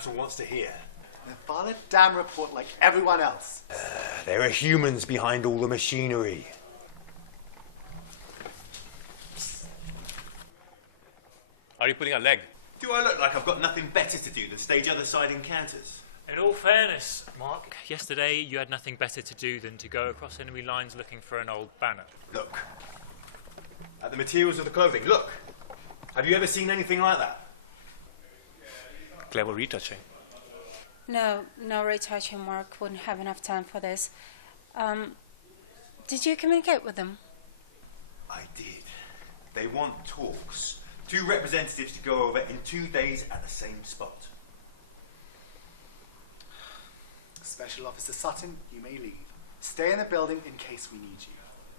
council wants to hear. Then file a damn report like everyone else. There are humans behind all the machinery. Are you putting a leg? Do I look like I've got nothing better to do than stage other-side encounters? In all fairness, Mark, yesterday you had nothing better to do than to go across enemy lines looking for an old banner. Look. At the materials of the clothing, look. Have you ever seen anything like that? Clever retouching. No retouching, Mark. Wouldn't have enough time for this. Did you communicate with them? I did. They want talks. 2 representatives to go over in 2 days at the same spot. Special Officer Sutton, you may leave. Stay in the building in case we need you.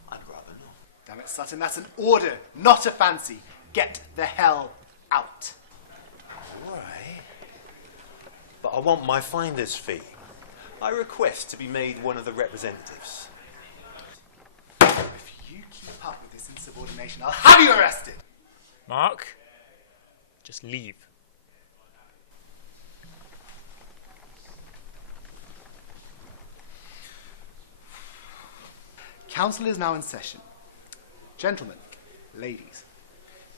I'd rather not. Damn it, Sutton, that's an order, not a fancy. Get the hell out. All right. But I want my finder's fee. I request to be made one of the representatives. If you keep up with this insubordination, I'll have you arrested. Mark, just leave. Council is now in session. Gentlemen, ladies,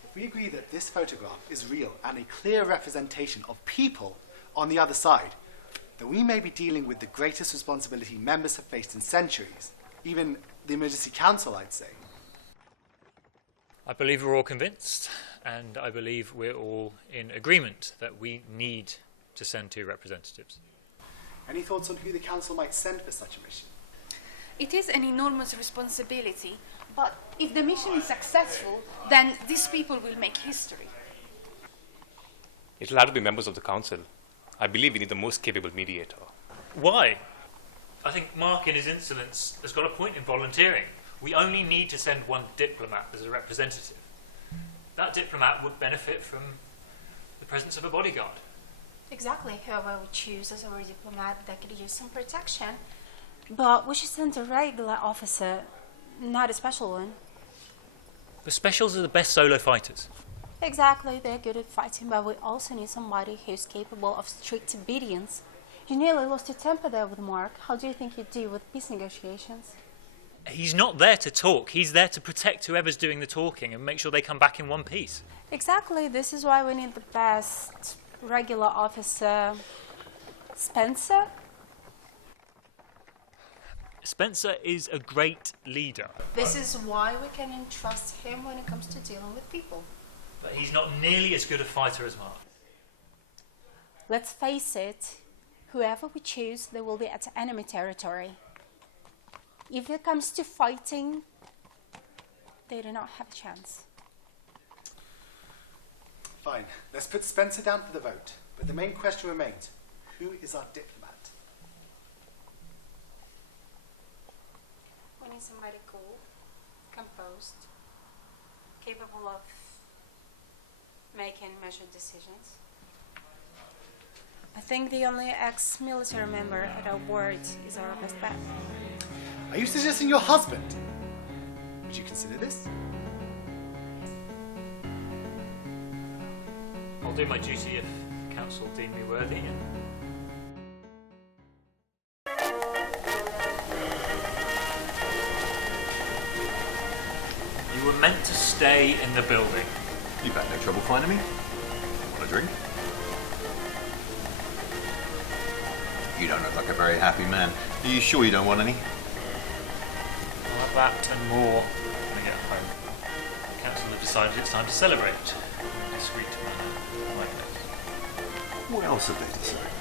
if we agree that this photograph is real and a clear representation of people on the other side, then we may be dealing with the greatest responsibility members have faced in centuries, even the Emergency Council, I'd say. I believe we're all convinced, and I believe we're all in agreement that we need to send 2 representatives. Any thoughts on who the council might send for such a mission? It is an enormous responsibility, but if the mission is successful, then these people will make history. It'll have to be members of the council. I believe we need the most capable mediator. Why? I think Mark, in his insolence, has got a point in volunteering. We only need to send 1 diplomat as a representative. That diplomat would benefit from the presence of a bodyguard. Exactly. Whoever we choose as our diplomat, that could use some protection. But we should send a regular officer, not a special one. The specials are the best solo fighters. Exactly. They're good at fighting, but we also need somebody who's capable of strict obedience. You nearly lost your temper there with Mark. How do you think you'd do with peace negotiations? He's not there to talk. He's there to protect whoever's doing the talking and make sure they come back in one piece. Exactly. This is why we need the best regular officer. Spencer? Spencer is a great leader. This is why we can entrust him when it comes to dealing with people. But he's not nearly as good a fighter as Mark. Let's face it, whoever we choose, they will be at enemy territory. If it comes to fighting, they do not have a chance. Fine, let's put Spencer down for the vote. But the main question remains, who is our diplomat? We need somebody cool, composed, capable of making measured decisions. I think the only ex-military member at our board is our best bet. Are you suggesting your husband? Would you consider this? I'll do my duty if the council deem me worthy. You were meant to stay in the building. You've had no trouble finding me? Want a drink? You don't look like a very happy man. Are you sure you don't want any? I'll have that and more when I get home. The council have decided it's time to celebrate in a discreet manner like this. What else have they decided?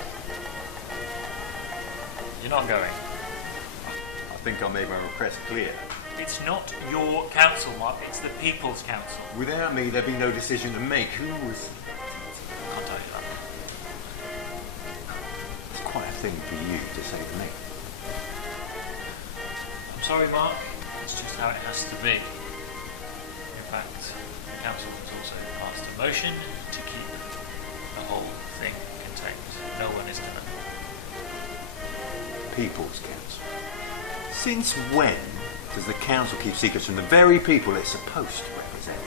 You're not going. I think I made my request clear. It's not your council, Mark. It's the People's Council. Without me, there'd be no decision to make. Who was... I can't tell you that. It's quite a thing for you to say to me. I'm sorry, Mark. It's just how it has to be. In fact, the council has also passed a motion to keep the whole thing contained. No one is to know. People's Council. Since when does the council keep secrets from the very people it's supposed to represent?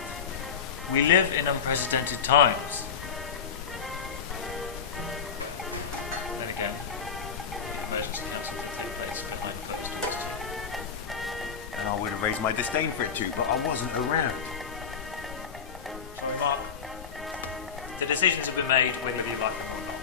We live in unprecedented times. raised my disdain for it too, but I wasn't around. Sorry, Mark. The decisions have been made whether you like them or not.